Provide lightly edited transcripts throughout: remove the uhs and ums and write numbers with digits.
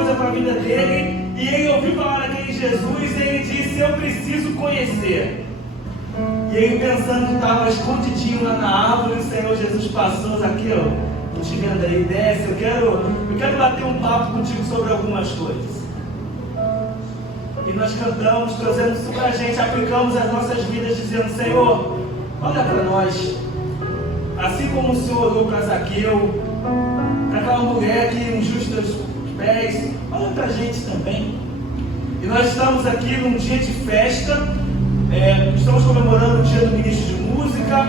coisa para a vida dele, e ele ouviu falar naquele Jesus, e ele disse: eu preciso conhecer. E ele, pensando que estava escondidinho lá na árvore, o Senhor Jesus passou: Zaqueu, estou te vendo aí, desce, eu quero bater um papo contigo sobre algumas coisas. E nós cantamos, trazemos isso para a gente, aplicamos as nossas vidas, dizendo: Senhor, olha para nós, assim como o Senhor olhou para Zaqueu, para aquela mulher que ungiu os teus pés, olha para a gente também. E nós estamos aqui num dia de festa, estamos comemorando o dia do ministro de música,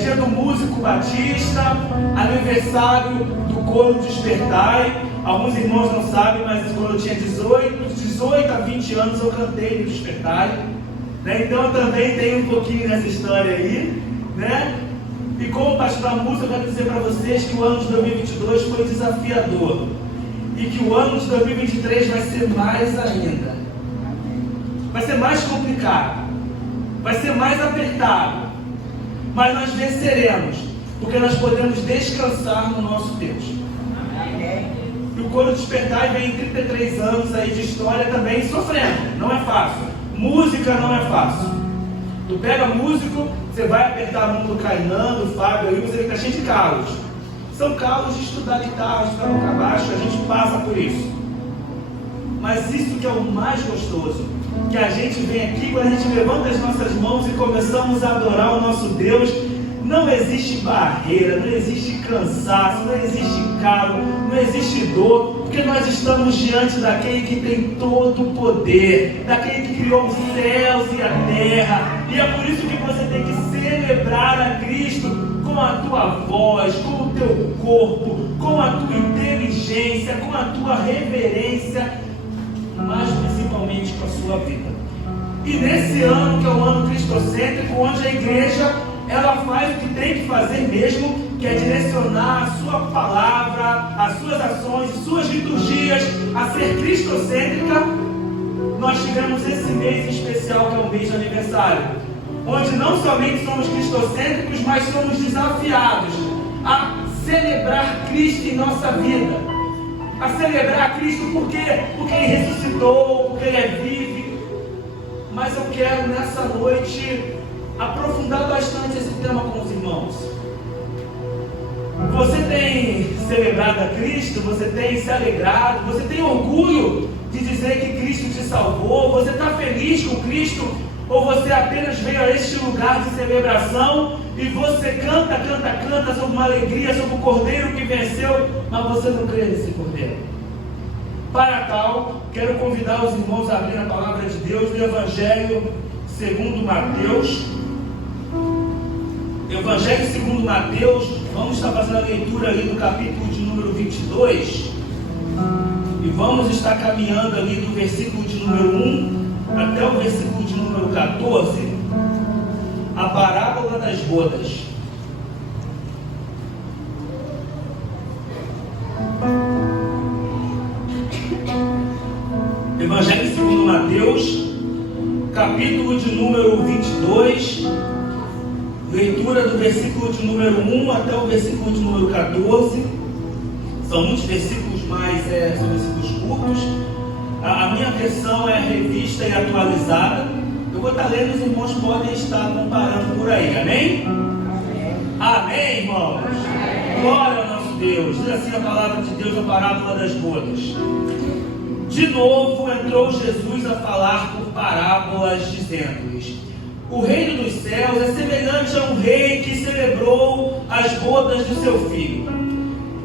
dia do músico batista, aniversário do coro Despertai. Alguns irmãos não sabem, mas quando eu tinha 18 a 20 anos eu cantei no Despertai, né? Então eu também tenho um pouquinho nessa história aí, né? E como pastor da música, eu quero dizer para vocês que o ano de 2022 foi desafiador, e que o ano de 2023 vai ser mais ainda. Vai ser mais complicado, vai ser mais apertado, mas nós venceremos, porque nós podemos descansar no nosso Deus. E o coro Despertai vem em 33 anos aí de história também sofrendo, não é fácil. Música não é fácil. Tu pega músico, você vai apertar a mão do Kainan, do Fábio, aí você está cheio de calos. São calos de estudar guitarra, estudar contrabaixo, a gente passa por isso. Mas isso que é o mais gostoso, que a gente vem aqui, quando a gente levanta as nossas mãos e começamos a adorar o nosso Deus, não existe barreira, não existe cansaço, não existe calo, não existe dor, porque nós estamos diante daquele que tem todo o poder, daquele que criou os céus e a terra, e é por isso que você tem que celebrar a Cristo com a tua voz, com o teu corpo, com a tua inteligência, com a tua reverência, mas principalmente com a sua vida. E nesse ano, que é o ano cristocêntrico, onde a igreja ela faz o que tem que fazer mesmo, que é direcionar a sua palavra, as suas ações, suas liturgias a ser cristocêntrica, nós tivemos esse mês em especial, que é o mês de aniversário, onde não somente somos cristocêntricos, mas somos desafiados a celebrar Cristo em nossa vida, a celebrar Cristo porque Ele ressuscitou, porque Ele vive. Mas eu quero nessa noite aprofundar bastante esse tema com os irmãos. Você tem celebrado a Cristo? Você tem se alegrado? Você tem orgulho de dizer que Cristo te salvou? Você está feliz com Cristo? Ou você apenas veio a este lugar de celebração e você canta sobre uma alegria, sobre o Cordeiro que venceu, mas você não crê nesse Cordeiro? Para tal, quero convidar os irmãos a abrir a palavra de Deus no Evangelho segundo Mateus. Evangelho segundo Mateus, vamos estar fazendo a leitura ali do capítulo de número 22 e vamos estar caminhando ali do versículo de número 1 até o versículo de número 14, a parábola das bodas. Evangelho segundo Mateus, capítulo de número 22, leitura do versículo de número 1 até o versículo de número 14. São muitos versículos, mas são versículos curtos. A minha versão é revista e atualizada. Eu vou estar lendo, os irmãos podem estar comparando por aí, amém? Amém, irmãos? Glória ao nosso Deus. Diz assim a palavra de Deus, a parábola das bodas. De novo entrou Jesus a falar por parábolas, dizendo-lhes: o reino dos céus é semelhante a um rei que celebrou as bodas do seu filho.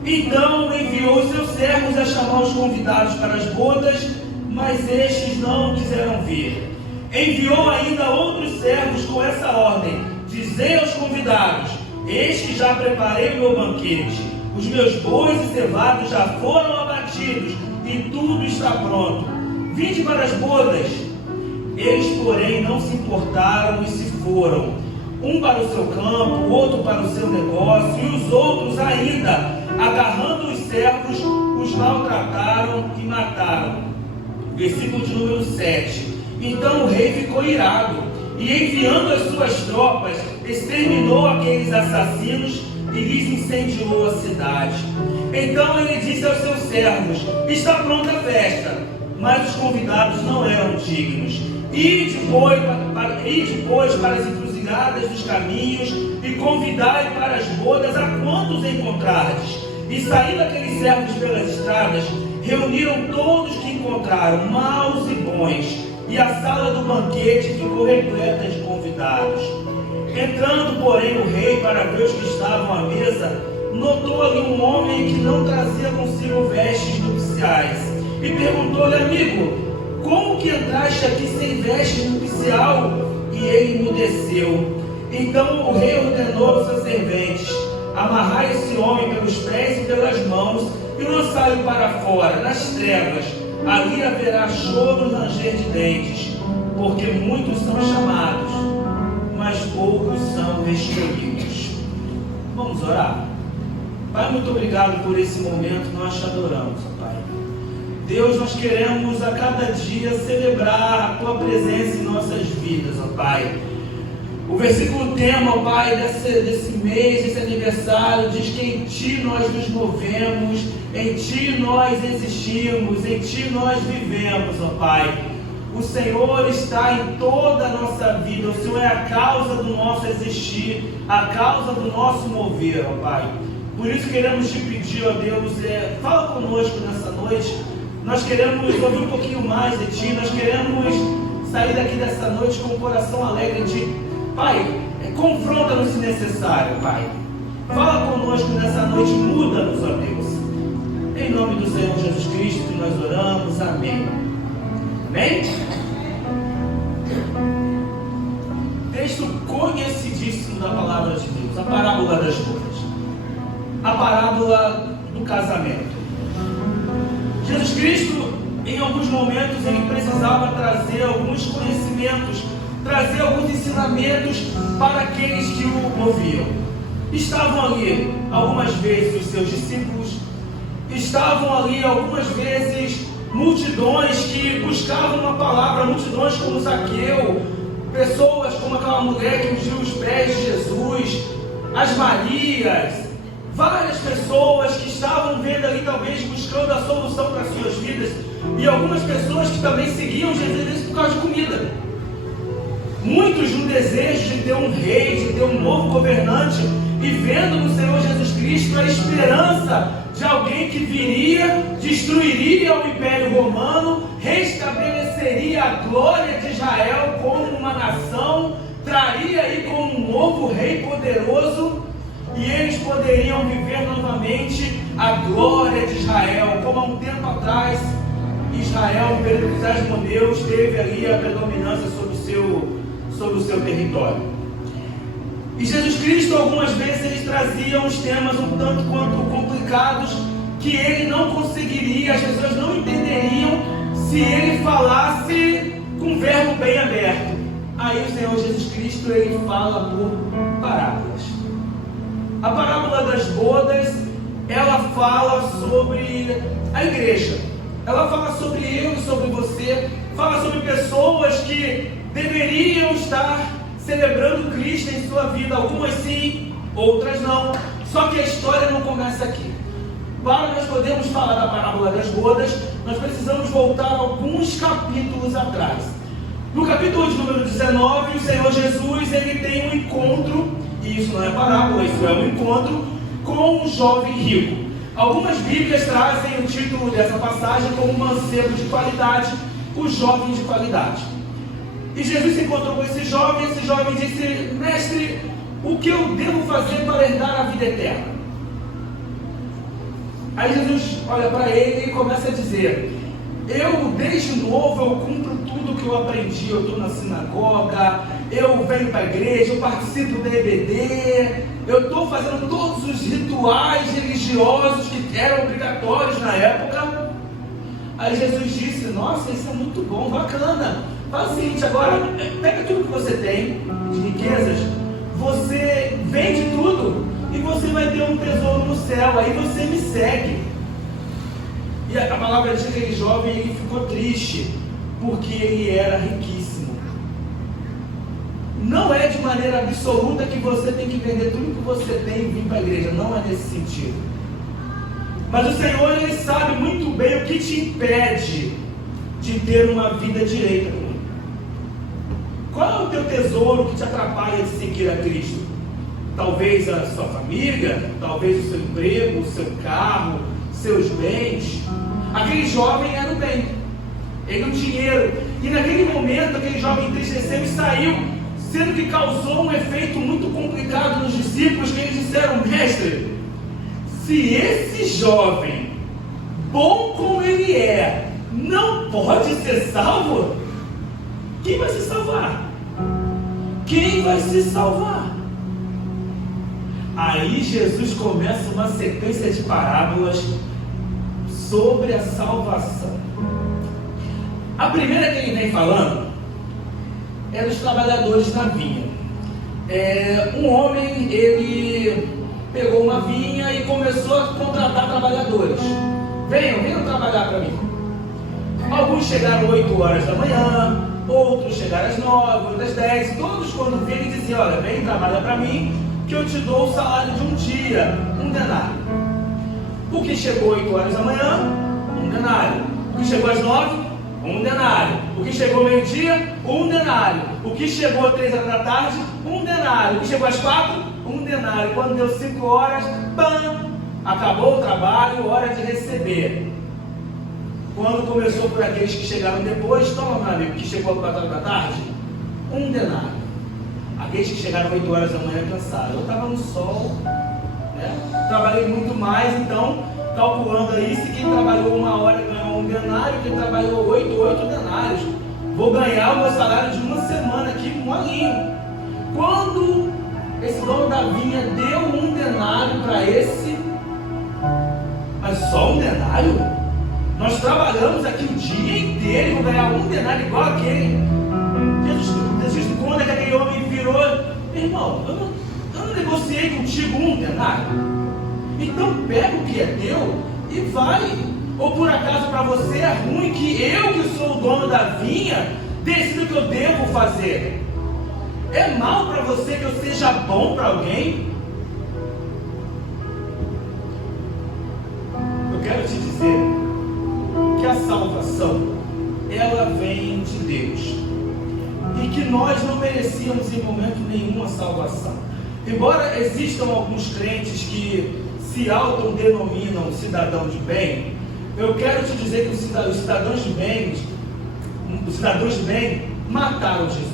Então enviou os seus servos a chamar os convidados para as bodas, mas estes não quiseram vir. Enviou ainda outros servos com essa ordem: dizei aos convidados: eis que já preparei o meu banquete, os meus bois e cevados já foram abatidos, e tudo está pronto. Vinde para as bodas. Eles, porém, não se importaram e se foram, um para o seu campo, o outro para o seu negócio, e os outros ainda, agarrando os servos, os maltrataram e mataram. Versículo de número 7. Então o rei ficou irado, e enviando as suas tropas, exterminou aqueles assassinos, e lhes incendiou a cidade. Então ele disse aos seus servos: está pronta a festa, mas os convidados não eram dignos. Ide, pois, para as encruzilhadas dos caminhos e convidai para as bodas a quantos encontrardes. E saindo aqueles servos pelas estradas, reuniram todos que encontraram, maus e bons, e a sala do banquete ficou repleta de convidados. Entrando, porém, o rei para ver os que estavam à mesa, notou ali um homem que não trazia consigo vestes nupciais, e perguntou-lhe: amigo, como que entraste aqui sem vestes nupcial? E ele emudeceu. Então o rei ordenou aos seus serventes: amarrai esse homem pelos pés e pelas mãos e lançai-o para fora, nas trevas. Ali haverá choro e ranger de dentes, porque muitos são chamados, mas poucos são escolhidos. Vamos orar? Pai, muito obrigado por esse momento, nós te adoramos, Pai. Deus, nós queremos a cada dia celebrar a Tua presença em nossas vidas, ó Pai. O versículo tema, ó Pai, desse mês, desse aniversário, diz que em Ti nós nos movemos, em Ti nós existimos, em Ti nós vivemos, ó Pai. O Senhor está em toda a nossa vida, o Senhor é a causa do nosso existir, a causa do nosso mover, ó Pai. Por isso queremos te pedir, ó Deus, fala conosco nessa noite. Nós queremos ouvir um pouquinho mais de Ti, nós queremos sair daqui dessa noite com o coração alegre em Ti. Pai, confronta-nos se necessário, Pai. Fala conosco nessa noite, muda-nos, ó Deus. Em nome do Senhor Jesus Cristo que nós oramos, amém. Amém? Texto conhecidíssimo da palavra de Deus, a parábola das bodas, a parábola do casamento. Jesus Cristo, em alguns momentos, ele precisava trazer alguns conhecimentos, trazer alguns ensinamentos para aqueles que o ouviam. Estavam ali algumas vezes os seus discípulos, estavam ali algumas vezes multidões que buscavam uma palavra, multidões como Zaqueu, pessoas como aquela mulher que ungiu os pés de Jesus, as Marias, várias pessoas que estavam vendo ali, talvez buscando a solução para as suas vidas, e algumas pessoas que também seguiam Jesus por causa de comida. Muitos no desejo de ter um rei, de ter um novo governante, e vendo no Senhor Jesus Cristo a esperança de alguém que viria, destruiria o Império Romano, restabeleceria a glória de Israel como uma nação, traria aí como um novo rei poderoso, e eles poderiam viver novamente a glória de Israel, como há um tempo atrás Israel, no período dos Asmoneus, teve ali a predominância sobre o seu território. E Jesus Cristo, algumas vezes, ele trazia uns temas um tanto quanto complicados, que ele não conseguiria, as pessoas não entenderiam se ele falasse com o verbo bem aberto. Aí o Senhor Jesus Cristo, ele fala por parábolas. A parábola das bodas, ela fala sobre a igreja. Ela fala sobre eu, sobre você, fala sobre pessoas que deveriam estar celebrando Cristo em sua vida, algumas sim, outras não. Só que a história não começa aqui. Para nós podermos falar da parábola das bodas, nós precisamos voltar alguns capítulos atrás. No capítulo de número 19, o Senhor Jesus, ele tem um encontro, e isso não é parábola, isso é um encontro com um jovem rico. Algumas Bíblias trazem o título dessa passagem como mancebo de qualidade, o jovem de qualidade. E Jesus se encontrou com esse jovem disse: mestre, o que eu devo fazer para herdar a vida eterna? Aí Jesus olha para ele e começa a dizer: desde novo, eu cumpro tudo que eu aprendi. Eu estou na sinagoga, eu venho para a igreja, eu participo da EBD, eu estou fazendo todos os rituais religiosos que eram obrigatórios na época. Aí Jesus disse: nossa, isso é muito bom, bacana. Faz o seguinte, agora, pega tudo que você tem de riquezas, você vende tudo e você vai ter um tesouro no céu, aí você me segue. E a palavra diz que aquele jovem, ele ficou triste, porque ele era riquíssimo. Não é de maneira absoluta que você tem que vender tudo que você tem e vir para a igreja. Não é nesse sentido. Mas o Senhor, Ele sabe muito bem o que te impede de ter uma vida direita com Ele. Qual é o teu tesouro que te atrapalha de seguir a Cristo? Talvez a sua família, talvez o seu emprego, o seu carro, seus bens. Aquele jovem era o bem, ele o dinheiro. E naquele momento, aquele jovem entristeceu e saiu, sendo que causou um efeito muito complicado nos discípulos, que eles disseram: mestre, se esse jovem, bom como ele é, não pode ser salvo, quem vai se salvar? Quem vai se salvar? Aí Jesus começa uma sequência de parábolas sobre a salvação. A primeira que ele vem falando é dos trabalhadores na vinha. Um homem, ele pegou uma vinha e começou a contratar trabalhadores. Venham trabalhar para mim. Alguns chegaram 8 horas da manhã, outros chegaram às 9, outros às 10. Todos, quando vinham, eles diziam: olha, vem trabalhar para mim, que eu te dou o salário de um dia, 1 denário. O que chegou 8 horas da manhã, 1 denário. O que chegou às 9, 1 denário. O que chegou meio-dia, 1 denário. O que chegou às 3 horas da tarde, 1 denário. O que chegou às 4, 1 denário. Quando deu 5 horas, pam, acabou o trabalho, hora de receber. Quando começou por aqueles que chegaram depois, toma, meu amigo, que chegou às 4 horas da tarde, 1 denário. Aqueles que chegaram às 8 horas da manhã cansados. Eu estava no sol, né? Trabalhei muito mais, então, calculando aí, se quem trabalhou 1 hora ganhou 1 denário, quem trabalhou 8 denários. Vou ganhar o meu salário de 1 semana aqui, molinho. Quando esse dono da vinha deu 1 denário para esse, mas só 1 denário? Nós trabalhamos aqui o dia inteiro e vou ganhar 1 denário igual aquele. Jesus, quando é que aquele homem virou: irmão, eu não negociei contigo 1 denário? Então pega o que é teu e vai. Ou por acaso para você é ruim que eu, que sou o dono da vinha, decido o que eu devo fazer? É mal para você que eu seja bom para alguém? Eu quero te dizer que a salvação, ela vem de Deus, e que nós não merecíamos em momento nenhum a salvação. Embora existam alguns crentes que se autodenominam cidadão de bem, eu quero te dizer que os cidadãos de bem mataram Jesus.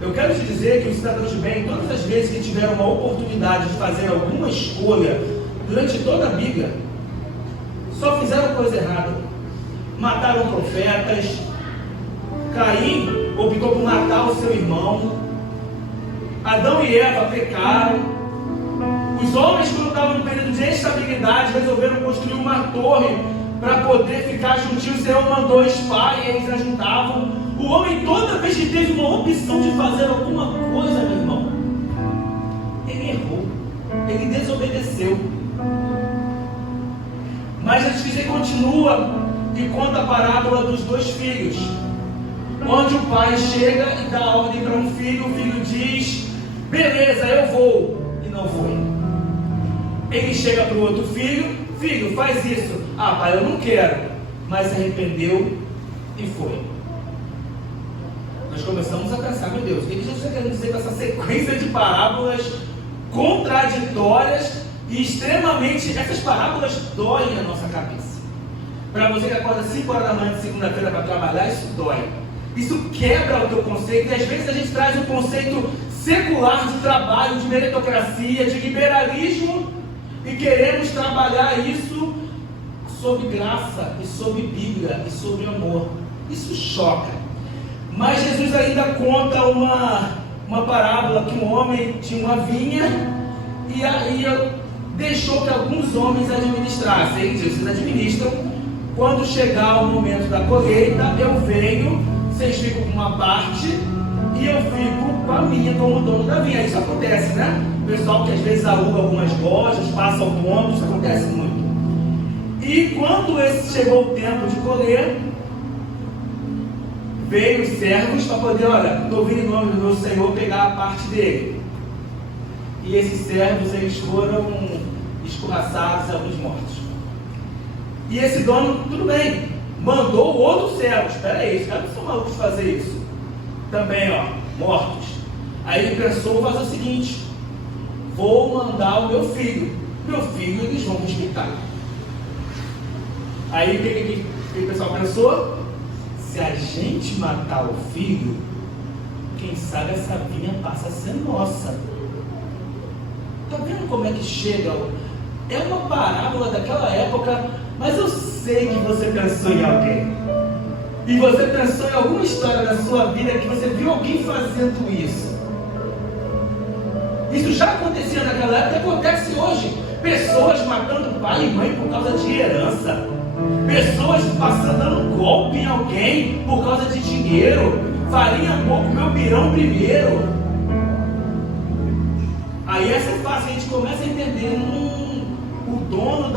Eu quero te dizer que os cidadãos de bem, todas as vezes que tiveram uma oportunidade de fazer alguma escolha durante toda a Bíblia, só fizeram coisa errada. Mataram profetas. Caim optou por matar o seu irmão. Adão e Eva pecaram. Os homens, quando estavam no período de estabilidade, resolveram construir uma torre para poder ficar juntinho. O Senhor mandou espada e eles ajuntavam. O homem, toda vez que teve uma opção de fazer alguma coisa, meu irmão, ele errou, ele desobedeceu. Mas a Bíblia continua e conta a parábola dos 2 filhos, onde o pai chega e dá ordem para um filho. O filho diz: beleza, eu vou, e não foi. Ele chega para o outro filho: filho, faz isso. Ah, pai, eu não quero. Mas se arrependeu e foi. Nós começamos a pensar: meu Deus, o que Jesus está querendo dizer com essa sequência de parábolas contraditórias e extremamente... Essas parábolas doem a nossa cabeça. Para você que acorda 5 horas da manhã de segunda-feira para trabalhar, isso dói. Isso quebra o teu conceito, e às vezes a gente traz um conceito secular de trabalho, de meritocracia, de liberalismo, e queremos trabalhar isso sob graça, e sob Bíblia, e sob amor. Isso choca. Mas Jesus ainda conta uma parábola que um homem tinha uma vinha e deixou que alguns homens administrassem. Ele disse: vocês administram, quando chegar o momento da colheita, eu venho, vocês ficam com uma parte e eu fico com a minha como dono da vinha. Isso acontece, né? O pessoal que às vezes aluga algumas lojas, passa autônomo, isso acontece muito. E quando chegou o tempo de colher, veio os servos para poder, olha, estou vindo em nome do meu Senhor pegar a parte dele. E esses servos, eles foram escorraçados e alguns mortos. E esse dono, tudo bem, mandou outros servos. Espera aí, os caras não são malucos de fazer isso. Também, ó, mortos. Aí ele pensou, vou fazer o seguinte: vou mandar o meu filho. Meu filho, eles vão respeitar. Aí o que o pessoal pensou? Se a gente matar o filho, quem sabe essa vinha passa a ser nossa. Está vendo como é que chega? É uma parábola daquela época, mas eu sei que você pensou em alguém. E você pensou em alguma história da sua vida que você viu alguém fazendo isso. Isso já acontecia naquela época e acontece hoje. Pessoas matando pai e mãe por causa de herança. Pessoas dando golpe em alguém por causa de dinheiro. Farinha pouco, meu pirão primeiro. Aí essa fase a gente começa a entender, o dono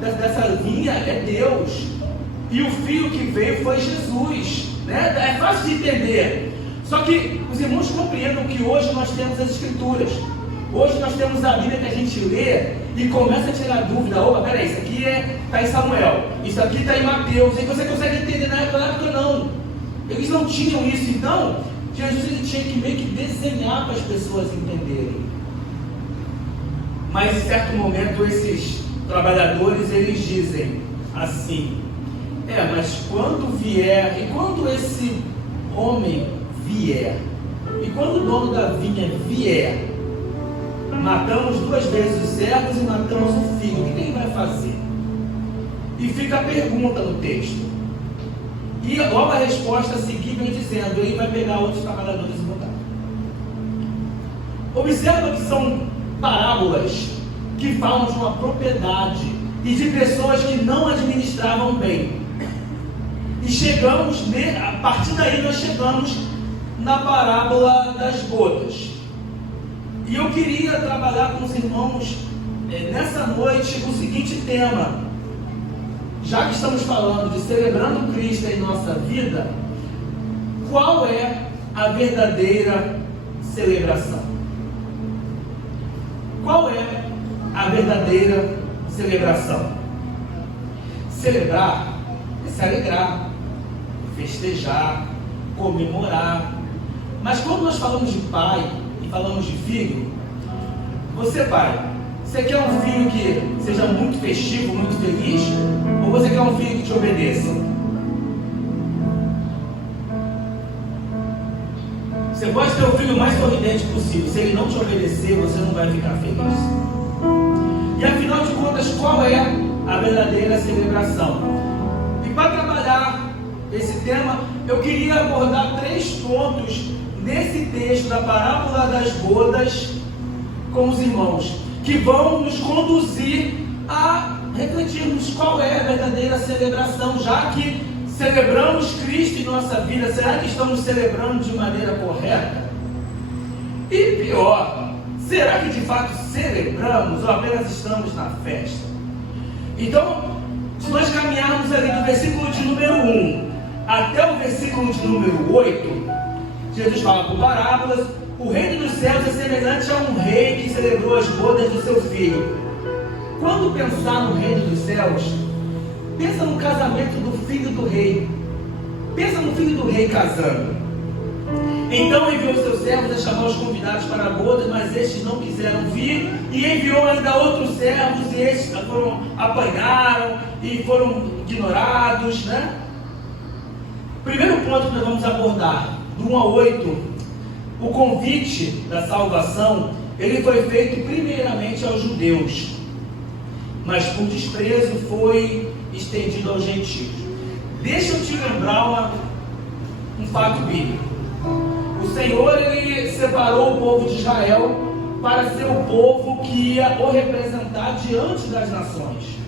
dessa vinha é Deus. E o filho que veio foi Jesus, né? É fácil de entender. Só que os irmãos compreendam que hoje nós temos as Escrituras. Hoje nós temos a Bíblia que a gente lê e começa a tirar dúvida. Opa, peraí, isso aqui está em Samuel, isso aqui está em Mateus. E você consegue entender, na época não. Eles não tinham isso. Então, Jesus ele tinha que meio que desenhar para as pessoas entenderem. Mas em certo momento esses trabalhadores eles dizem assim: mas quando vier, e quando esse homem vier, e quando o dono da vinha vier, matamos 2 vezes os servos e matamos o filho, o que ele vai fazer? E fica a pergunta no texto. E logo a resposta a seguir vem dizendo: ele vai pegar outros trabalhadores e botar. Observa que são parábolas que falam de uma propriedade e de pessoas que não administravam bem. E chegamos, a partir daí nós chegamos na parábola das bodas. E eu queria trabalhar com os irmãos nessa noite o seguinte tema. Já que estamos falando de celebrando Cristo em nossa vida, qual é a verdadeira celebração? Qual é a verdadeira celebração? Celebrar é se alegrar, festejar, comemorar. Mas quando nós falamos de pai e falamos de filho, você pai, você quer um filho que seja muito festivo, muito feliz? Ou você quer um filho que te obedeça? Você pode ter o filho mais sorridente possível. Se ele não te obedecer, você não vai ficar feliz. E afinal de contas, qual é a verdadeira celebração? E para trabalhar esse tema, eu queria abordar 3 pontos nesse texto da parábola das bodas com os irmãos, que vão nos conduzir a refletirmos qual é a verdadeira celebração, já que celebramos Cristo em nossa vida. Será que estamos celebrando de maneira correta? E pior, será que de fato celebramos ou apenas estamos na festa? Então, se nós caminharmos ali do versículo de número 1 até o versículo de número 8, Jesus fala por parábolas: o reino dos céus é semelhante a um rei que celebrou as bodas do seu filho. Quando pensar no reino dos céus, pensa no casamento do filho do rei. Pensa no filho do rei casando. Então enviou seus servos a chamar os convidados para a boda, mas estes não quiseram vir. E enviou ainda outros servos, e estes apanharam e foram ignorados, né? Primeiro ponto que nós vamos abordar, do 1 a 8, o convite da salvação, ele foi feito primeiramente aos judeus, mas por desprezo foi estendido aos gentios. Deixa eu te lembrar um fato bíblico. O Senhor, ele separou o povo de Israel para ser o povo que ia o representar diante das nações.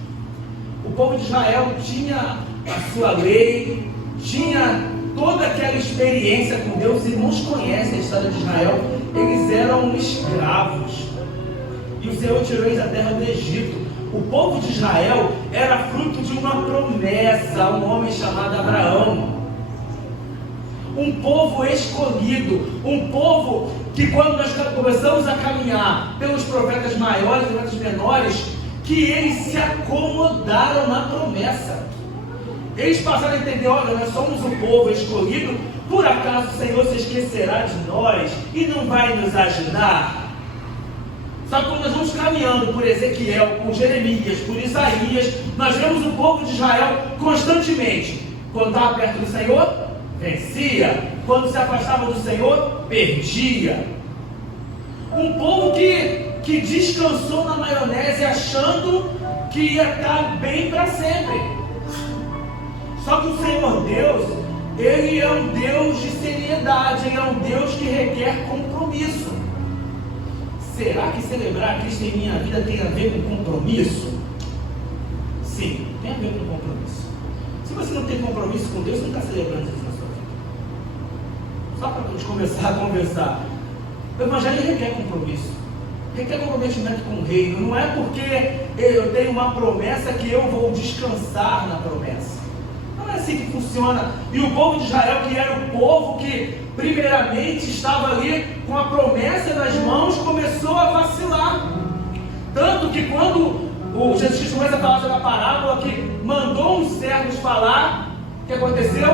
O povo de Israel tinha a sua lei, tinha toda aquela experiência com Deus. Os irmãos conhecem a história de Israel. Eles eram escravos e o Senhor tirou eles da terra do Egito. O povo de Israel era fruto de uma promessa a um homem chamado Abraão. um povo escolhido, um povo que quando nós começamos a caminhar pelos profetas maiores e profetas menores, que eles se acomodaram na promessa. Eles passaram a entender, olha, nós somos um povo escolhido, por acaso o Senhor se esquecerá de nós e não vai nos ajudar? Só que quando nós vamos caminhando por Ezequiel, por Jeremias, por Isaías, nós vemos o povo de Israel constantemente. Quando estava perto do Senhor, vencia. Quando se afastava do Senhor, perdia. Um povo que descansou na maionese achando que ia estar bem para sempre. Só que o Senhor Deus, Ele é um Deus de seriedade, Ele é um Deus que requer compromisso. Será que celebrar Cristo em minha vida tem a ver com compromisso? Sim, tem a ver com compromisso. Se você não tem compromisso com Deus, você não está celebrando isso na sua vida. Só para a gente começar a conversar. O Evangelho requer compromisso. Requer comprometimento com o reino. Não é porque eu tenho uma promessa que eu vou descansar na promessa. Não é assim que funciona. E o povo de Israel, que era o povo que primeiramente estava ali com a promessa nas mãos, começou a vacilar. Tanto que quando o Jesus Cristo começa a falar sobre a parábola, que mandou os servos falar, o que aconteceu?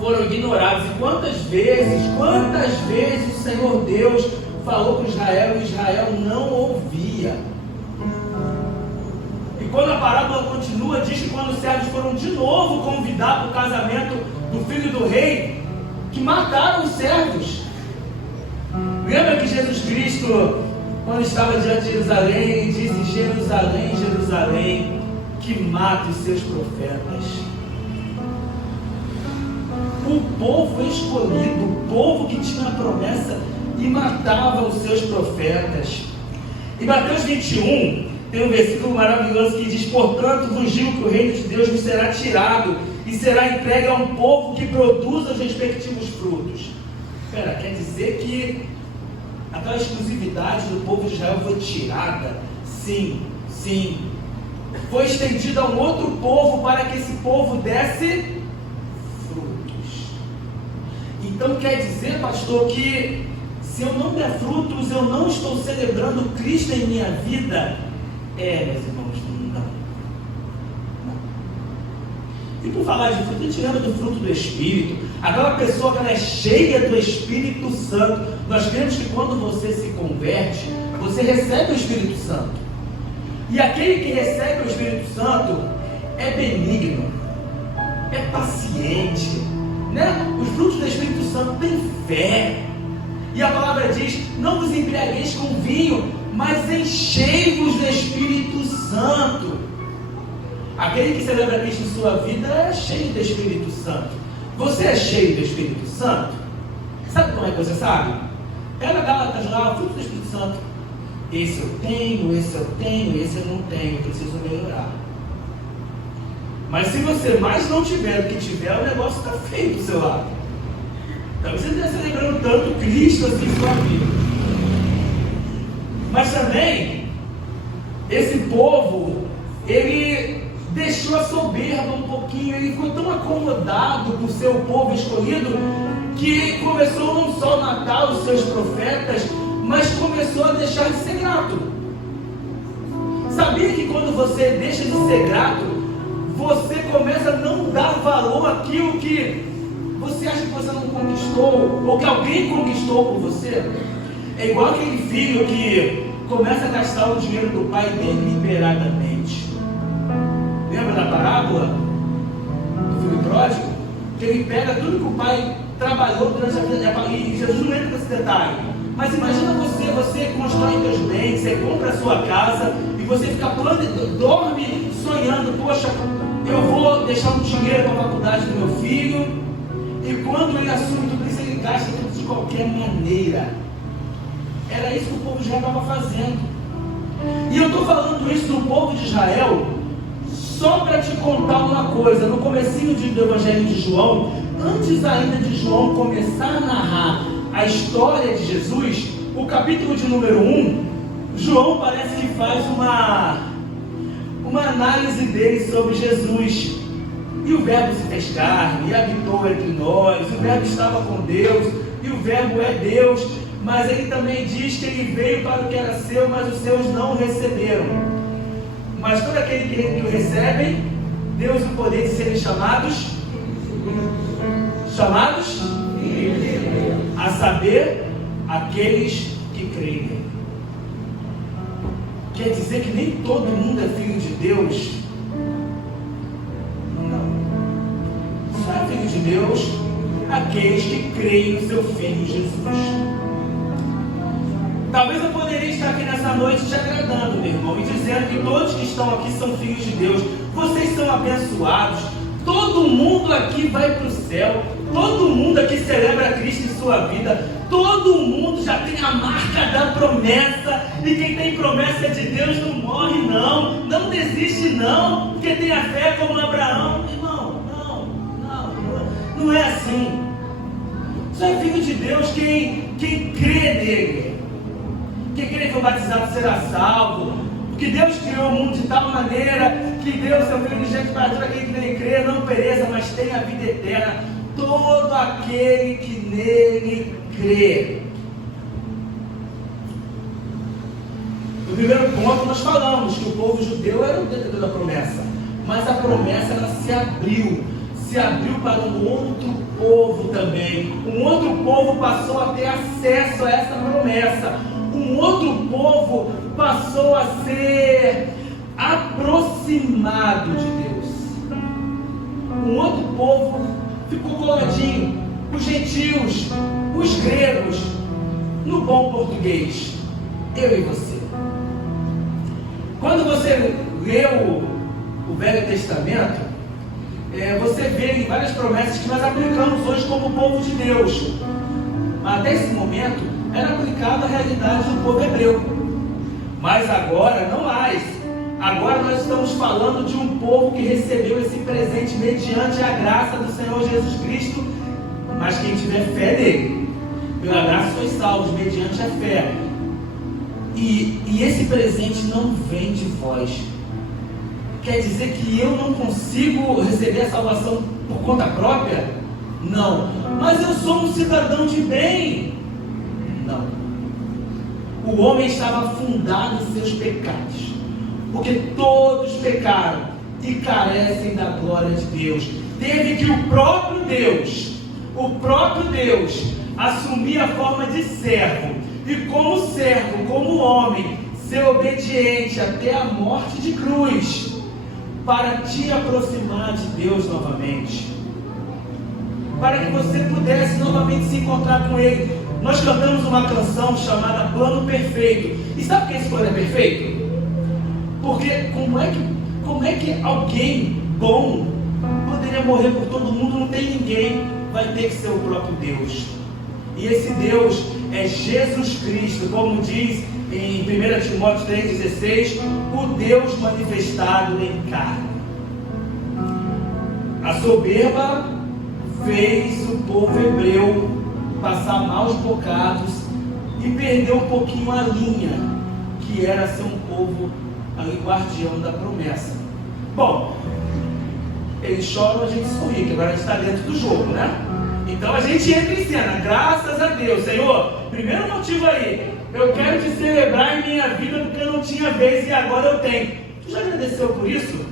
Foram ignorados. E quantas vezes o Senhor Deus falou com Israel e Israel não ouvia. E quando a parábola continua, diz que quando os servos foram de novo convidar para o casamento do filho do rei, que mataram os servos. Lembra que Jesus Cristo, quando estava diante de Jerusalém, disse: Jerusalém, Jerusalém, que mata os seus profetas. O povo escolhido, o povo que tinha a promessa e matava os seus profetas. Em Mateus 21, tem um versículo maravilhoso que diz: portanto vos digo que o reino de Deus vos será tirado e será entregue a um povo que produza os respectivos frutos. Espera, quer dizer que aquela exclusividade do povo de Israel foi tirada? Sim, sim. Foi estendida a um outro povo para que esse povo desse frutos. Então quer dizer, pastor, que se eu não der frutos, eu não estou celebrando Cristo em minha vida? Meus irmãos, não. E por falar de fruto, a gente lembra do fruto do Espírito. Aquela pessoa que ela é cheia do Espírito Santo. Nós cremos que quando você se converte, você recebe o Espírito Santo. E aquele que recebe o Espírito Santo é benigno, é paciente, né? Os frutos do Espírito Santo têm fé. E a palavra diz: não vos embriagueis com vinho, mas enchei-vos do Espírito Santo. Aquele que celebra Cristo em sua vida é cheio do Espírito Santo. Você é cheio do Espírito Santo? Sabe como é que você sabe? Pega Gálatas lá, o fruto do Espírito Santo. Esse eu tenho, esse eu tenho, esse eu não tenho, eu preciso melhorar. Mas se você mais não tiver do que tiver, o negócio está feio do seu lado. Então você não está celebrando tanto Cristo assim em sua vida. Mas também, esse povo, ele deixou a soberba um pouquinho, ele ficou tão acomodado com o seu povo escolhido, que começou não só a matar os seus profetas, mas começou a deixar de ser grato. Sabia que quando você deixa de ser grato, você começa a não dar valor àquilo que você acha que você não conquistou, ou que alguém conquistou por você? É igual aquele filho que começa a gastar o dinheiro do pai deliberadamente. Lembra da parábola do filho pródigo? Que ele pega tudo que o pai trabalhou durante a vida. E Jesus não entra nesse detalhe. Mas imagina você constrói teus bens, você compra a sua casa e você fica dorme sonhando: poxa, eu vou deixar um dinheiro para a faculdade do meu filho. E quando ele assume tudo isso, ele gasta tudo de qualquer maneira. Era isso que o povo de Israel estava fazendo. E eu estou falando isso do povo de Israel só para te contar uma coisa. No comecinho do Evangelho de João, antes ainda de João começar a narrar a história de Jesus, o capítulo de número 1, João parece que faz uma análise dele sobre Jesus. E o Verbo se fez carne e habitou entre nós, e o Verbo estava com Deus, e o Verbo é Deus, mas ele também diz que ele veio para o que era seu, mas os seus não o receberam. Mas todo aquele que o recebem, Deus o poder de serem chamados, a saber, aqueles que creem. Quer dizer que nem todo mundo é filho de Deus? Não. Só é filho de Deus aqueles que creem no seu Filho Jesus. Talvez eu poderia estar aqui nessa noite te agradando, meu irmão, e dizendo que todos que estão aqui são filhos de Deus. Vocês são abençoados. Todo mundo aqui vai para o céu. Todo mundo aqui celebra Cristo em sua vida. Todo mundo já tem a marca da promessa. E quem tem promessa de Deus não morre, não. Não desiste, não. Porque tem a fé como Abraão. Irmão, não é assim. Só é filho de Deus quem crê nele. Quem crê que foi batizado será salvo. Porque Deus criou o mundo de tal maneira que deu seu Filho unigênito para todo aquele que nele crê, não pereça, mas tenha a vida eterna. Todo aquele que nele crê. No primeiro ponto nós falamos que o povo judeu era o detentor da promessa. Mas a promessa ela se abriu para um outro povo também. Um outro povo passou a ter acesso a essa promessa. Um outro povo passou a ser aproximado de Deus. Um outro povo ficou coladinho. Os gentios, os gregos, no bom português, eu e você. Quando você lê o Velho Testamento, você vê várias promessas que nós aplicamos hoje como povo de Deus. Mas até esse momento era aplicada a realidade do povo hebreu. Mas agora não mais. Agora nós estamos falando de um povo que recebeu esse presente mediante a graça do Senhor Jesus Cristo. Mas quem tiver fé nele, pela graça sois salvos, mediante a fé. E esse presente não vem de vós. Quer dizer que eu não consigo receber a salvação por conta própria? Não. Mas eu sou um cidadão de bem. Não. O homem estava afundado em seus pecados, porque todos pecaram e carecem da glória de Deus. Teve que o próprio Deus, assumir a forma de servo, e como servo, como homem, ser obediente até a morte de cruz, para te aproximar de Deus novamente, para que você pudesse novamente se encontrar com Ele. Nós cantamos uma canção chamada Plano Perfeito. E sabe o que é esse plano é perfeito? Porque como é que alguém bom poderia morrer por todo mundo? Não tem ninguém. Vai ter que ser o próprio Deus. E esse Deus é Jesus Cristo, como diz em 1 Timóteo 3,16, o Deus manifestado em carne. A soberba fez o povo hebreu passar maus bocados e perder um pouquinho a linha, que era ser um povo ali guardião da promessa. Bom, eles choram, a gente sorri, que agora a gente está dentro do jogo, né? Então a gente entra em cena, graças a Deus. Senhor, primeiro motivo aí, eu quero te celebrar em minha vida porque eu não tinha vez e agora eu tenho. Tu já agradeceu por isso?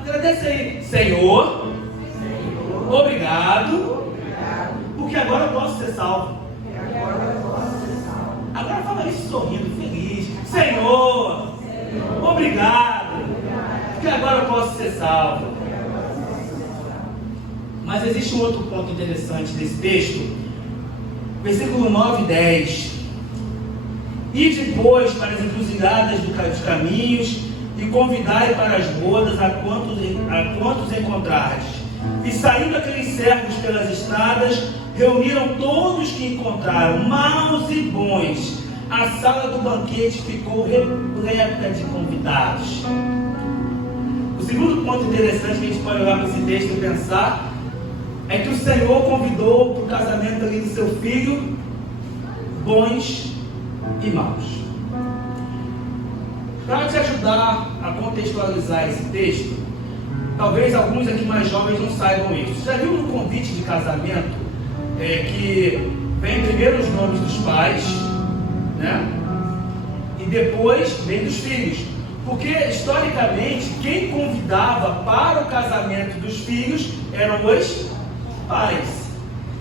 Agradece aí. Senhor, obrigado, porque agora eu posso ser salvo. Agora fala isso sorrindo, feliz. Senhor, obrigado, porque agora eu posso ser salvo. Mas existe um outro ponto interessante desse texto, versículo 9 e 10. E depois para as encruzilhadas dos caminhos, e convidai para as bodas a quantos encontrares. E saindo aqueles servos pelas estradas, reuniram todos que encontraram, maus e bons. A sala do banquete ficou repleta de convidados. O segundo ponto interessante que a gente pode olhar para esse texto e pensar é que o Senhor convidou para o casamento ali do seu filho bons e maus. Para te ajudar a contextualizar esse texto, Talvez alguns aqui mais jovens não saibam isso. Já viu no convite de casamento que vem primeiro os nomes dos pais, né? E depois vem dos filhos. Porque historicamente quem convidava para o casamento dos filhos eram os pais.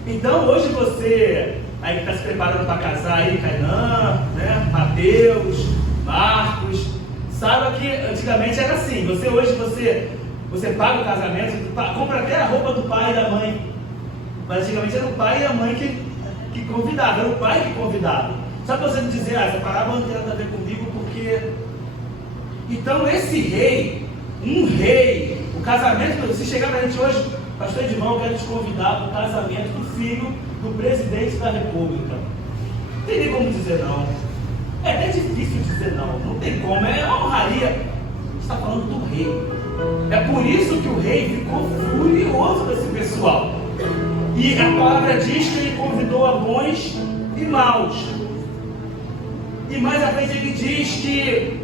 Então hoje você aí que está se preparando para casar aí, Kainan, né? Mateus, Marcos, saiba que antigamente era assim. Você paga o casamento, compra até a roupa do pai e da mãe. Mas antigamente era o pai e a mãe que convidavam, era o pai que convidava. Só para você não dizer, essa parábola não tem nada a ver comigo, porque... Então esse rei, o casamento, se chegar para a gente hoje, pastor Edmão, eu quero te convidar para o casamento do filho do presidente da república. Não tem nem como dizer não. É até difícil dizer não, não tem como, é uma honraria. A gente está falando do rei. É por isso que o rei ficou furioso desse pessoal. E a palavra diz que ele convidou a bons e maus. E mais à frente ele diz que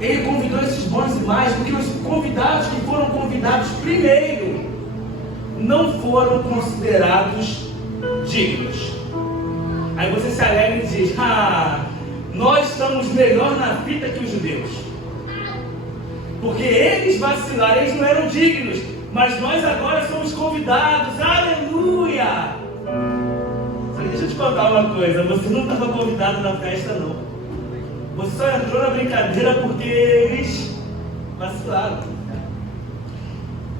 ele convidou esses bons e maus, porque os convidados que foram convidados primeiro não foram considerados dignos. Aí você se alegra e diz: nós estamos melhor na fita que os judeus, porque eles vacilaram, eles não eram dignos, mas nós agora somos convidados. Aleluia! Só que deixa eu te contar uma coisa: você não estava convidado na festa, não. Você só entrou na brincadeira porque eles vacilaram.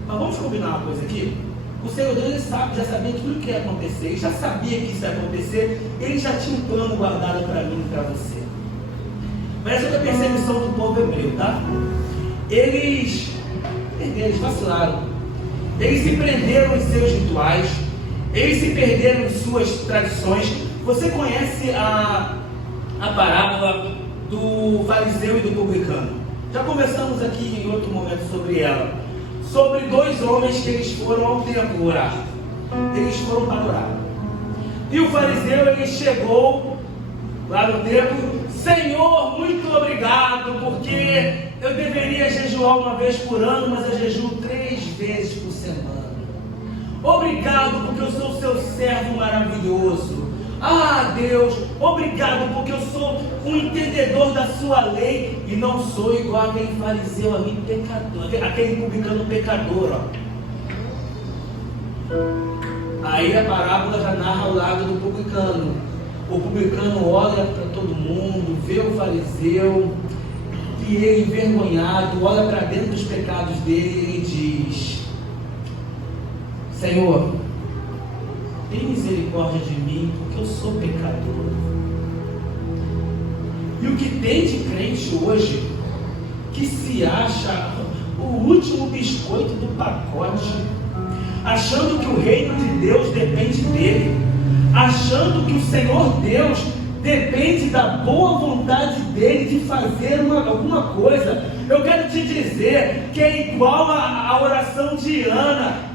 Mas vamos combinar uma coisa aqui. O Senhor Deus, ele já sabia tudo o que ia acontecer, ele já sabia que isso ia acontecer, ele já tinha um plano guardado para mim e para você. Mas essa é a percepção do povo hebreu, tá? Eles vacilaram, eles se prenderam em seus rituais, eles se perderam em suas tradições. Você conhece a parábola do fariseu e do publicano? Já conversamos aqui em outro momento sobre ela. Sobre dois homens que eles foram ao templo orar. Eles foram para orar. E o fariseu, ele chegou lá no templo: Senhor, muito obrigado, porque eu deveria jejuar uma vez por ano, mas eu jejuo 3 vezes por semana. Obrigado porque eu sou seu servo maravilhoso. Deus, obrigado porque eu sou um entendedor da sua lei e não sou igual aquele fariseu ali pecador, aquele publicano pecador, Aí a parábola já narra o lado do publicano. O publicano olha para todo mundo, vê o fariseu e ele, envergonhado, olha para dentro dos pecados dele e diz: Senhor, tem misericórdia de mim, porque eu sou pecador. E o que tem de crente hoje, que se acha o último biscoito do pacote, achando que o reino de Deus depende dele, achando que o Senhor Deus depende da boa vontade dele de fazer alguma coisa. Eu quero te dizer que é igual a oração de Ana.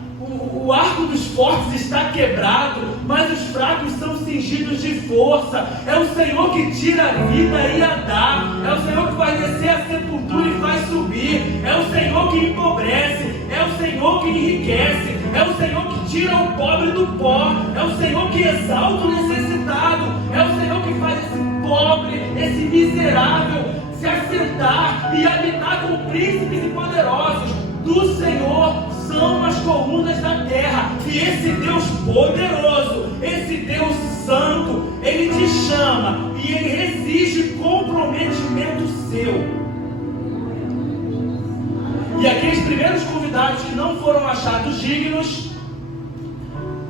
O arco dos fortes está quebrado, mas os fracos são cingidos de força. É o Senhor que tira a vida e a dá. É o Senhor que vai descer a sepultura e faz subir. É o Senhor que empobrece. É o Senhor que enriquece. É o Senhor que tira o pobre do pó. É o Senhor que exalta o necessitado. É o Senhor que faz esse pobre, esse miserável se assentar e habitar com príncipes e poderosos. Do Senhor são as colunas da terra. E esse Deus poderoso, esse Deus santo, ele te chama e ele exige comprometimento seu. E aqueles primeiros convidados que não foram achados dignos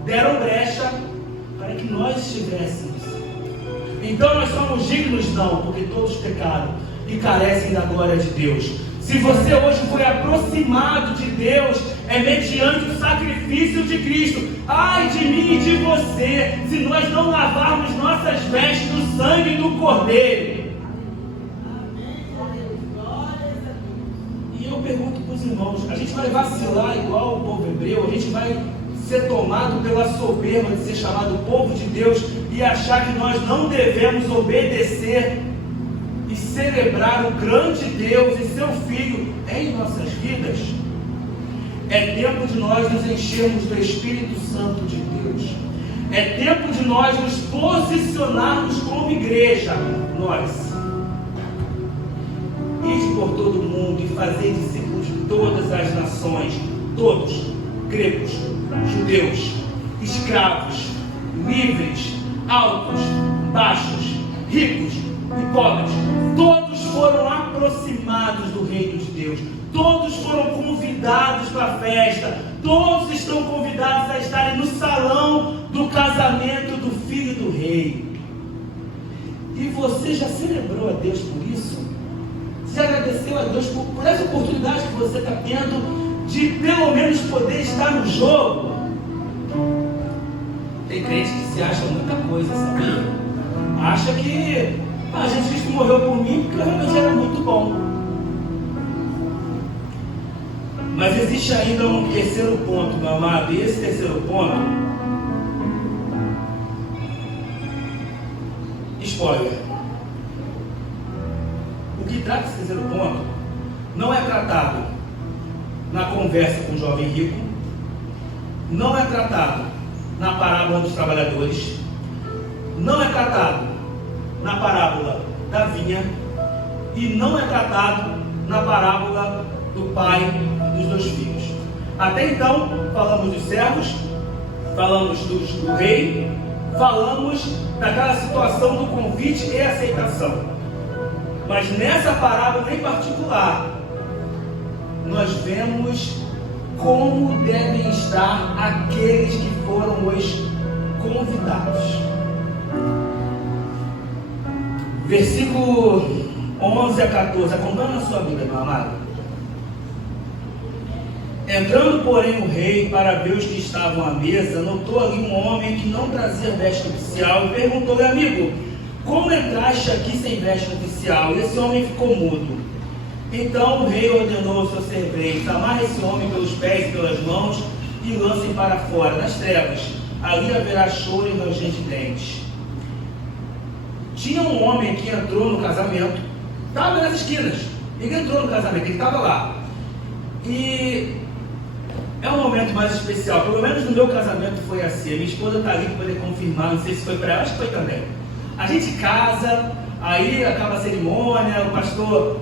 deram brecha para que nós estivéssemos. Então nós somos dignos? Não, porque todos pecaram e carecem da glória de Deus. Se você hoje foi aproximado de Deus, é mediante o sacrifício de Cristo. Ai de mim e de você, se nós não lavarmos nossas vestes no sangue do Cordeiro. E eu pergunto para os irmãos: a gente vai vacilar igual o povo hebreu? A gente vai ser tomado pela soberba de ser chamado povo de Deus e achar que nós não devemos obedecer e celebrar o grande Deus e seu Filho em nossas vidas? É tempo de nós nos enchermos do Espírito Santo de Deus. É tempo de nós nos posicionarmos como igreja. Nós. Ide por todo o mundo e fazer discípulos de todas as nações. Todos. Gregos, judeus, escravos, livres, altos, baixos, ricos e pobres. Todos foram aproximados do reino de Deus. Todos foram convidados para a festa. Todos estão convidados a estarem no salão do casamento do filho do rei. E você já celebrou a Deus por isso? Você agradeceu a Deus por essa oportunidade que você está tendo de pelo menos poder estar no jogo? Tem crente que se acha muita coisa, sabia? Acha que Jesus Cristo morreu por mim porque eu realmente era muito bom. Mas existe ainda um terceiro ponto, meu amado, e esse terceiro ponto, spoiler, o que trata esse terceiro ponto não é tratado na conversa com o jovem rico, não é tratado na parábola dos trabalhadores, não é tratado na parábola da vinha e não é tratado na parábola do pai dos dois filhos. Até então, falamos dos servos, falamos do rei, falamos daquela situação do convite e aceitação. Mas nessa parábola em particular, nós vemos como devem estar aqueles que foram os convidados. Versículo 11 a 14, acompanha na sua Bíblia, meu amado. Entrando, porém, o rei para ver os que estavam à mesa, notou ali um homem que não trazia veste oficial e perguntou-lhe: amigo, como entraste aqui sem veste oficial? E esse homem ficou mudo. Então o rei ordenou ao seu servente: amarre esse homem pelos pés e pelas mãos e lancem para fora, nas trevas. Ali haverá choro e ranger de dentes. Tinha um homem que entrou no casamento, estava nas esquinas, ele entrou no casamento, ele estava lá. E é um momento mais especial, pelo menos no meu casamento foi assim. A minha esposa está ali para poder confirmar, não sei se foi para ela, acho que foi também. A gente casa, aí acaba a cerimônia, o pastor,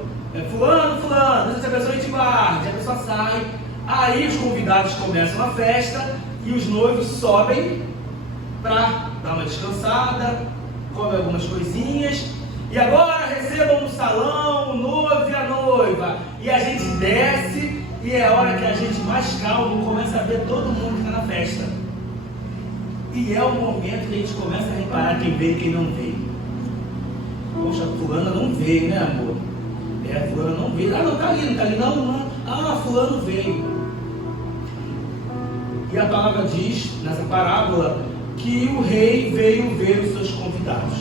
fulano, Deus te abençoe e te guarde, a pessoa sai, aí os convidados começam a festa e os noivos sobem para dar uma descansada, comem algumas coisinhas, e agora recebam no salão o noivo e a noiva, e a gente desce, e é a hora que a gente mais calmo começa a ver todo mundo que está na festa. E é o momento que a gente começa a reparar quem veio e quem não veio. Poxa, fulana não veio, né, amor? Fulana não veio. Ah, não está ali, não. Ah, fulano veio. E a palavra diz, nessa parábola, que o rei veio ver os seus convidados.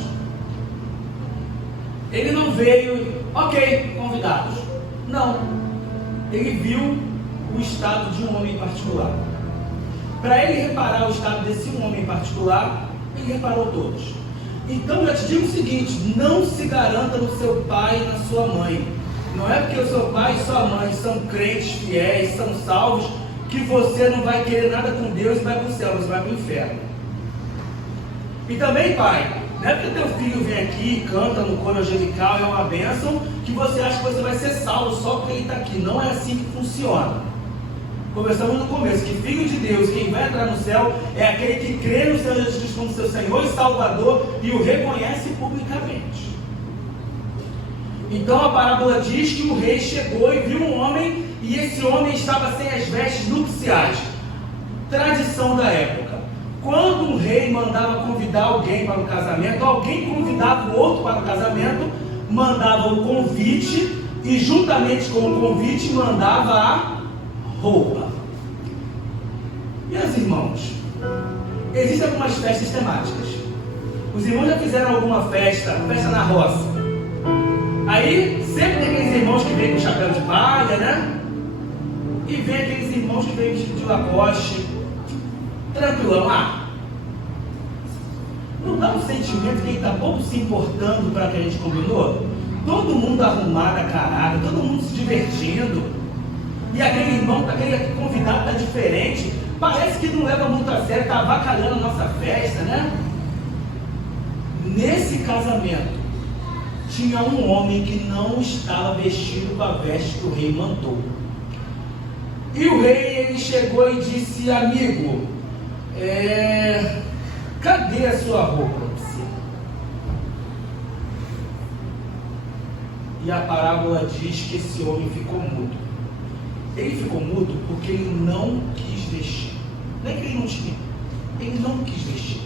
Ele não veio, ok, convidados. Não. Ele viu o estado de um homem em particular. Para ele reparar o estado desse um homem em particular, ele reparou todos. Então eu te digo o seguinte: não se garanta no seu pai e na sua mãe. Não é porque o seu pai e sua mãe são crentes fiéis, são salvos, que você não vai querer nada com Deus e vai para o céu, você vai para o inferno. E também, pai, não é porque teu filho vem aqui e canta no coro angelical, é uma bênção, que você acha que você vai ser salvo só porque ele está aqui. Não é assim que funciona. Conversamos no começo, que filho de Deus, quem vai entrar no céu, é aquele que crê no Senhor Jesus Cristo como seu Senhor e Salvador e o reconhece publicamente. Então a parábola diz que o rei chegou e viu um homem, e esse homem estava sem as vestes nupciais. Tradição da época. Quando um rei mandava convidar alguém para o casamento, alguém convidava o outro para o casamento, mandava o convite e juntamente com o convite mandava a roupa. Meus irmãos, existem algumas festas temáticas. Os irmãos já fizeram alguma festa na roça. Aí sempre tem aqueles irmãos que vêm com chapéu de palha, né? E vem aqueles irmãos que vêm vestido de lacoste, tranquilão. Não dá um sentimento que ele está pouco se importando para o que a gente combinou? Todo mundo arrumado a caráter, todo mundo se divertindo. E aquele irmão, aquele convidado está diferente, parece que não leva muito a sério, está avacalhando a nossa festa, né? Nesse casamento, tinha um homem que não estava vestido com a veste que o rei mandou. E o rei, ele chegou e disse: amigo, cadê a sua roupa? E a parábola diz que esse homem ficou mudo. Ele ficou mudo porque ele não quis vestir. Não é que ele não tinha, ele não quis vestir.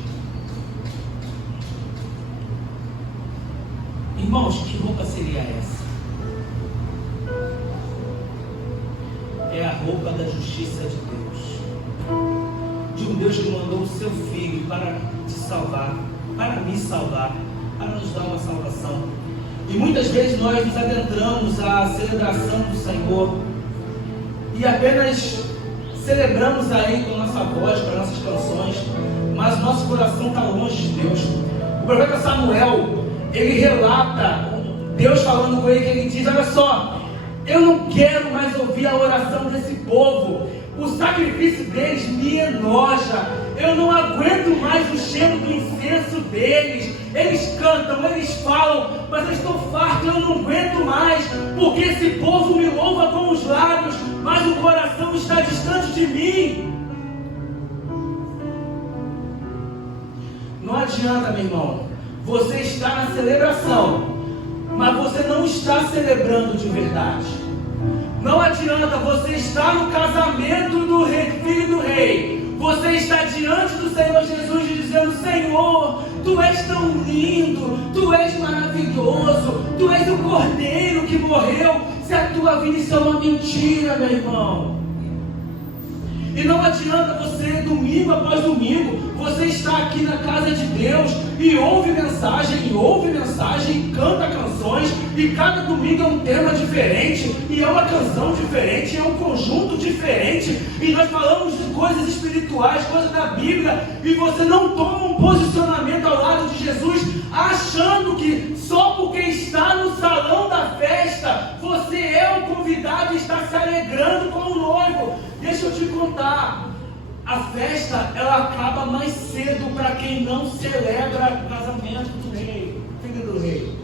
Irmãos, que roupa seria essa? É a roupa da justiça de Deus. De um Deus que mandou o seu Filho para te salvar, para me salvar, para nos dar uma salvação. E muitas vezes nós nos adentramos à celebração do Senhor e apenas celebramos aí com a nossa voz, com as nossas canções, mas nosso coração está longe de Deus. O profeta Samuel, ele relata Deus falando com ele, que ele diz: olha só, eu não quero mais ouvir a oração desse povo, o sacrifício deles me enoja, eu não aguento mais o cheiro do incenso deles. Eles cantam, eles falam, mas eu estou farto, eu não aguento mais, porque esse povo me louva com os lábios, mas o coração está distante de mim. Não adianta, meu irmão, você está na celebração, mas você não está celebrando de verdade. Não adianta você estar no casamento do rei, filho do rei. Você está diante do Senhor Jesus e dizendo: Senhor, Tu és tão lindo, Tu és maravilhoso, Tu és o Cordeiro que morreu. Se a tua vida isso é uma mentira, meu irmão. E não adianta você, domingo após domingo, você está aqui na casa de Deus e ouve mensagem, e canta canções, e cada domingo é um tema diferente, e é uma canção diferente, é um conjunto diferente, e nós falamos de coisas espirituais, coisas da Bíblia, e você não toma um posicionamento ao lado de Jesus, achando que só porque está no salão da festa, você é o convidado e está se alegrando com o noivo. Deixa eu te contar, a festa ela acaba mais cedo para quem não celebra o casamento do rei, filho do rei.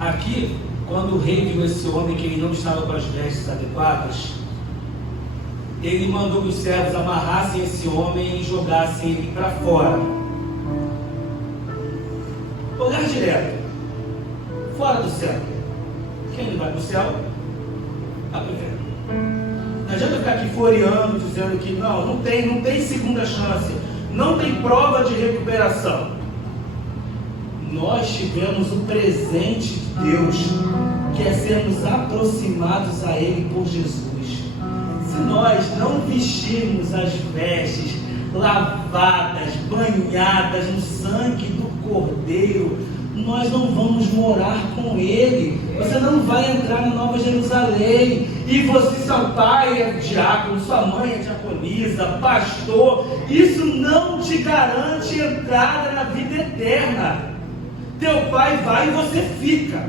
Aqui, quando o rei viu esse homem que ele não estava com as vestes adequadas, ele mandou que os servos amarrassem esse homem e jogassem ele para fora. Olhar direto, fora do céu. Quem vai para o céu? Vai para o inferno. Não adianta ficar aqui floreando, dizendo que não tem segunda chance, não tem prova de recuperação. Nós tivemos o presente de Deus, que é sermos aproximados a Ele por Jesus. Se nós não vestirmos as vestes lavadas, banhadas no sangue do Cordeiro, nós não vamos morar com Ele. Você não vai entrar na Nova Jerusalém. E você, seu pai é diácono, sua mãe é diaconisa, pastor, isso não te garante entrada na vida eterna. Teu pai vai e você fica.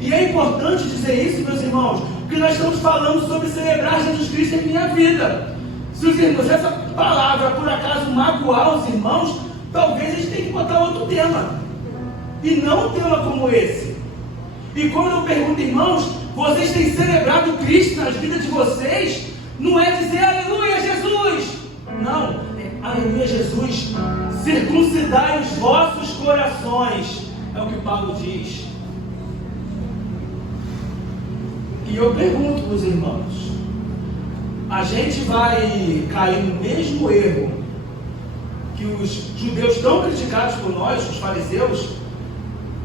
E é importante dizer isso, meus irmãos, porque nós estamos falando sobre celebrar Jesus Cristo em minha vida. Se os irmãos, essa palavra por acaso magoar os irmãos, talvez a gente tenha que botar outro tema, e não um tema como esse. E quando eu pergunto, irmãos, vocês têm celebrado Cristo nas vidas de vocês? Não é dizer aleluia Jesus, não, é aleluia Jesus, circuncidai os vossos corações, é o que Paulo diz. E eu pergunto para os irmãos, a gente vai cair no mesmo erro que os judeus tão criticados por nós, os fariseus,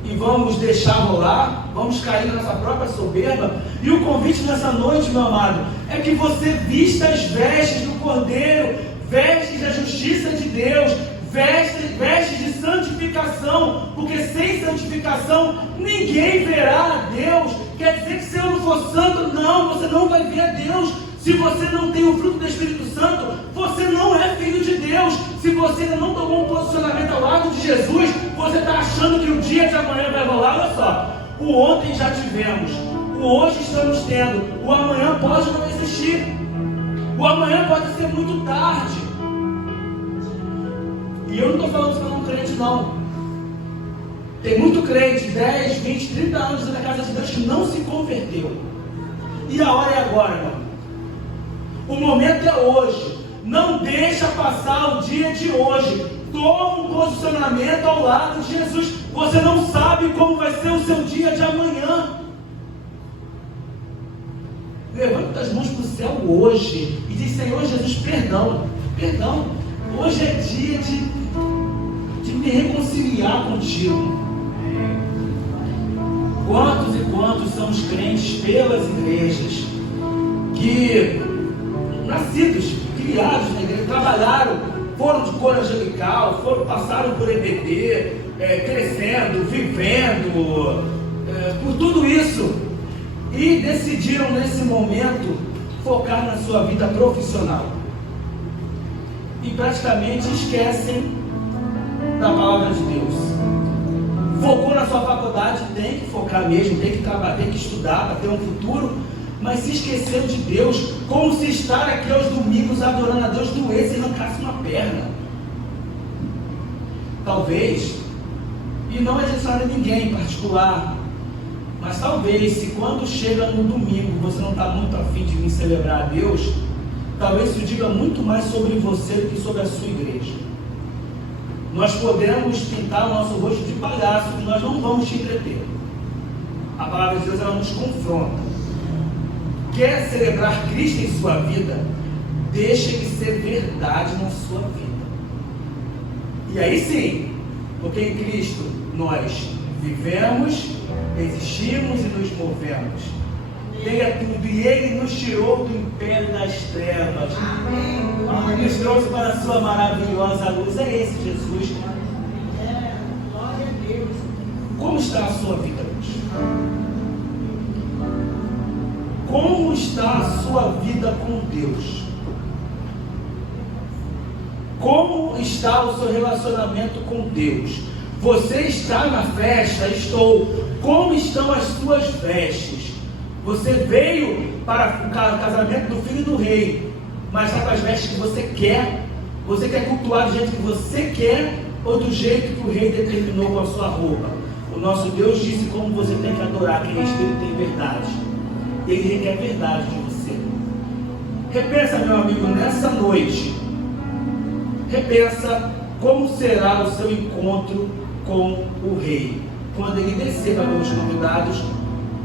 e vamos deixar rolar, vamos cair na nossa própria soberba? E o convite nessa noite, meu amado, é que você vista as vestes do Cordeiro, vestes da justiça de Deus, vestes de santificação, porque sem santificação ninguém verá a Deus. Quer dizer que se eu não for santo, não, você não vai ver a Deus. Se você não tem o fruto do Espírito Santo, você não é filho de Deus. se você ainda não tomou um posicionamento ao lado de Jesus, você está achando que o dia de amanhã vai rolar. Olha só, o ontem já tivemos, o hoje estamos tendo, o amanhã pode não existir, o amanhã pode ser muito tarde. E eu não estou falando isso para um crente, não. Tem muito crente, 10, 20, 30 anos na casa de Deus que não se converteu. E a hora é agora, irmão. O momento é hoje. Não deixa passar o dia de hoje. Toma um posicionamento ao lado de Jesus. Você não sabe como vai ser o seu dia de amanhã. Levanta as mãos para o céu hoje e diz: Senhor Jesus, perdão. Perdão. Hoje é dia de me reconciliar contigo. Quantos e quantos são os crentes pelas igrejas que, nascidos, criados na igreja, trabalharam, foram de cor angelical, passaram por EBD, crescendo, vivendo, por tudo isso, e decidiram nesse momento focar na sua vida profissional e praticamente esquecem da palavra de Deus. Focou na sua faculdade, tem que focar mesmo, tem que trabalhar, tem que estudar para ter um futuro, mas se esqueceu de Deus, como se estar aqui aos domingos adorando a Deus doesse e arrancasse uma perna. Talvez, e não é necessário ninguém em particular, mas talvez, se quando chega no domingo você não está muito afim de vir celebrar a Deus, talvez isso diga muito mais sobre você do que sobre a sua igreja. Nós podemos pintar o nosso rosto de palhaço, que nós não vamos te entreter. A palavra de Deus, ela nos confronta. Quer celebrar Cristo em sua vida? Deixa ele ser verdade na sua vida. E aí sim, porque em Cristo nós vivemos, existimos e nos movemos. Ele é tudo, e Ele nos tirou do império das trevas. Amém. Nos trouxe para a sua maravilhosa luz. É esse Jesus. Glória a Deus. Como está a sua vida hoje? Como está a sua vida com Deus? Como está o seu relacionamento com Deus? Você está na festa? Estou. Como estão as suas vestes? Você veio para o casamento do filho do rei, mas está com as vestes que você quer? Você quer cultuar do jeito que você quer ou do jeito que o rei determinou com a sua roupa? O nosso Deus disse como você tem que adorar, que em espírito tem verdade. Ele requer verdade de você. Repensa, meu amigo, nessa noite. Repensa como será o seu encontro com o rei. Quando ele descer para os convidados,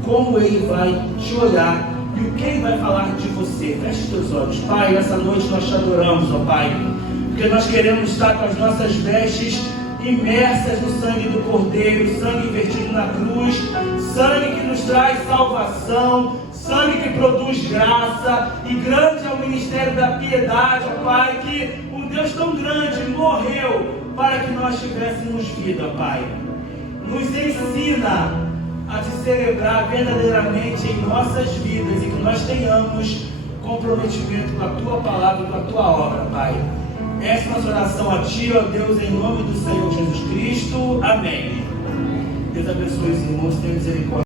como ele vai te olhar e o que ele vai falar de você. Feche os teus olhos. Pai, nessa noite nós te adoramos, ó Pai, porque nós queremos estar com as nossas vestes imersas no sangue do Cordeiro, sangue vertido na cruz, sangue que nos traz salvação, sangue que produz graça, e grande é o ministério da piedade, ó Pai, que um Deus tão grande morreu para que nós tivéssemos vida, Pai. Nos ensina a te celebrar verdadeiramente em nossas vidas e que nós tenhamos comprometimento com a Tua palavra e com a Tua obra, Pai. Essa é a nossa oração a Ti, ó Deus, em nome do Senhor Jesus Cristo. Amém. Deus abençoe os irmãos, tenha misericórdia.